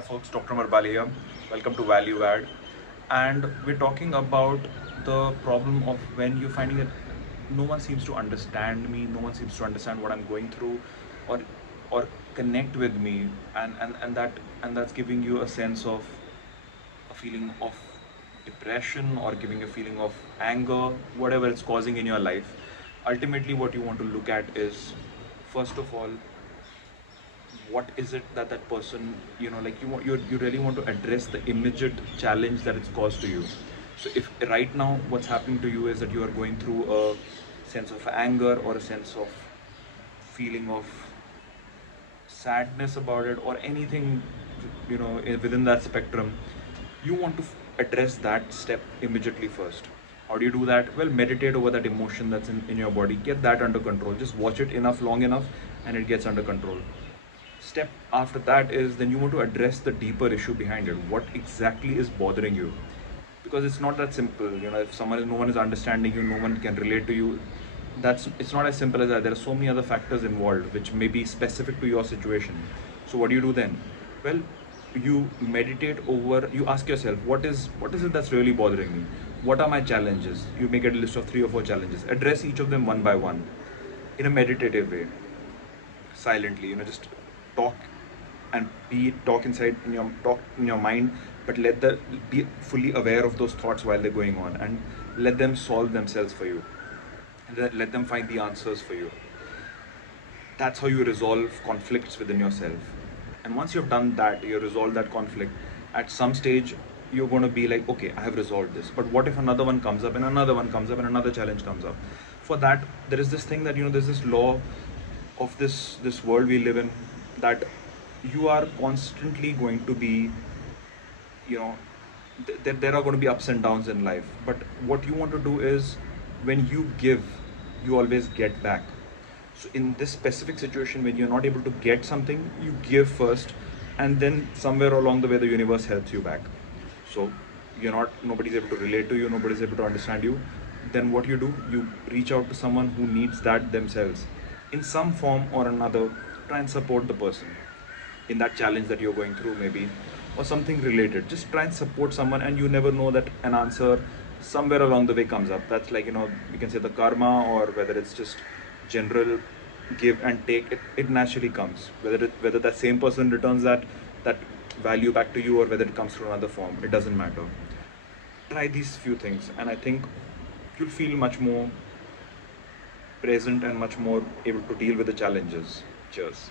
Hi folks, Dr. Marbalia. Welcome to Value Add. And we're talking about the problem of when you're finding that no one seems to understand me, no one seems to understand what I'm going through or or connect with me, and that's giving you a sense of a feeling of depression or giving a feeling of anger, whatever it's causing in your life. Ultimately what you want to look at is, first of all, what is it that that person, like you really want to address the immediate challenge that it's caused to you. So if right now what's happening to you is that you are going through a sense of anger or a sense of feeling of sadness about it or anything, within that spectrum, you want to address that step immediately first. How do you do that? Well, meditate over that emotion that's in your body, get that under control, just watch it enough, long enough, and it gets under control. Step after that is then you want to address the deeper issue behind it. What exactly is bothering you? Because it's not that simple. If no one is understanding you, no one can relate to you. It's not as simple as that. There are so many other factors involved which may be specific to your situation. So what do you do then? Well, you meditate over. You ask yourself, what is it that's really bothering me? What are my challenges? You make a list of 3 or 4 challenges. Address each of them one by one, in a meditative way, silently. Just talk and talk inside in your talk in your mind, but be fully aware of those thoughts while they're going on, and let them solve themselves for you. Let them find the answers for you. That's how you resolve conflicts within yourself. And once you've done that, you resolve that conflict, at some stage you're going to be like, okay, I have resolved this, but what if another one comes up and another one comes up and another challenge comes up? For that, there is this thing that, there's this law of this world we live in, that you are constantly going to be, you know there are going to be ups and downs in life, but what you want to do is, when you give, you always get back. So in this specific situation, when you're not able to get something, you give first, and then somewhere along the way the universe helps you back. So nobody's able to relate to you, nobody's able to understand you. Then what you reach out to someone who needs that themselves, in some form or another. Try and support the person in that challenge that you're going through, maybe, or something related. Just try and support someone, and you never know that an answer somewhere along the way comes up. That's like, you can say the karma, or whether it's just general give and take. It naturally comes, whether that same person returns that value back to you, or whether it comes through another form. It doesn't matter. Try these few things, and I think you'll feel much more present and much more able to deal with the challenges. Cheers.